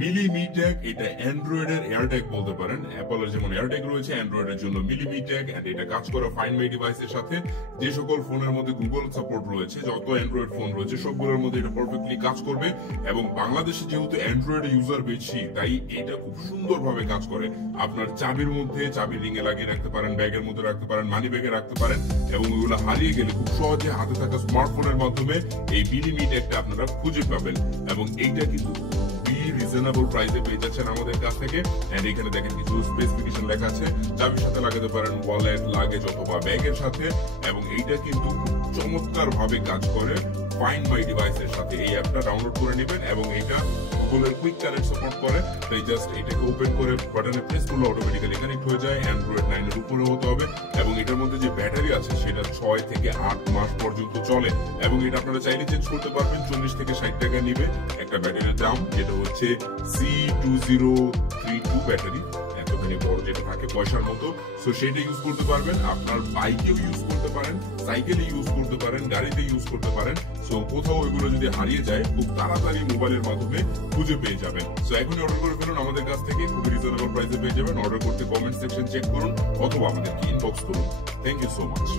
মিলিমিট্যাগ এটা অ্যান্ড্রয়েডের এয়ারট্যাগ বলতে পারেন। অ্যাপলের যেমন এয়ারট্যাগ রয়েছে, অ্যান্ড্রয়েডের জন্য মিলিমিট্যাগ। এন্ড এটা কাজ করে ফাইন্ড মাই ডিভাইসের সাথে। যে সকল ফোনের মধ্যে গুগল সাপোর্ট রয়েছে, যত অ্যান্ড্রয়েড ফোন রয়েছে সবগুলোর মধ্যে এটা পারফেক্টলি কাজ করবে। এবং বাংলাদেশে যেহেতু অ্যান্ড্রয়েড ইউজার বেশি, তাই এটা খুব সুন্দরভাবে কাজ করে। আপনার চাবির মধ্যে, চাবি রিং এ লাগিয়ে রাখতে পারেন, ব্যাগের মধ্যে রাখতে পারেন, মানি ব্যাগে রাখতে পারেন, এবং ওগুলো হারিয়ে গেলে খুব সহজে হাতে থাকা স্মার্টফোনের মাধ্যমে এই মিলিমিট্যাগটা আপনারা খুঁজে পাবেন। এবং এইটা কিন্তু রিজনেবল প্রাইসে পেয়ে যাচ্ছেন আমাদের কাছ থেকে। এন্ড এখানে দেখেন কিছু স্পেসিফিকেশন লেখা আছে। চাবির সাথে লাগাতে পারেন, ওয়ালেট, লাগেজ অথবা ব্যাগের সাথে। এবং এইটা কিন্তু চমৎকার ভাবে কাজ করে ফাইন্ড মাই ডিভাইসের সাথে। এই অ্যাপটা ডাউনলোড করে নেবেন এবং এটা গুগলের কুইক কানেক্ট সাপোর্ট করে। তাই জাস্ট এটাকে ওপেন করে বাটনে প্রেস করলে অটোমেটিক্যালি কানেক্ট হয়ে যায়। অ্যান্ড্রয়েড 9 এর উপরে হতে হবে। এবং এটার মধ্যে যে ব্যাটারি আছে সেটা 6 থেকে 8 মাস পর্যন্ত চলে। এবং এটা আপনারা চাইলে চেঞ্জ করতে পারবেন। 40 থেকে 60 টাকা নিবে একটা ব্যাটারির দাম, যেটা হচ্ছে C2032 ব্যাটারি। এতখানি বড় যেটা থাকে পয়সার মতো। সো সেটা ইউজ করতে পারবেন। আপনার বাইকেও ইউজ করতে পারেন, সাইকেলে ইউজ করতে পারেন, গাড়িতে ইউজ করতে পারেন। সো কোথাও এগুলো যদি হারিয়ে যায়, খুব তাড়াতাড়ি মোবাইলের মাধ্যমে খুঁজে পেয়ে যাবেন। সো এখনই অর্ডার করে ফেলুন আমাদের কাছ থেকে, খুব রিজনেবল প্রাইসে পেয়ে যাবেন। অর্ডার করতে কমেন্ট সেকশন চেক করুন অথবা আমাদেরকে ইনবক্স করুন। Thank you so much.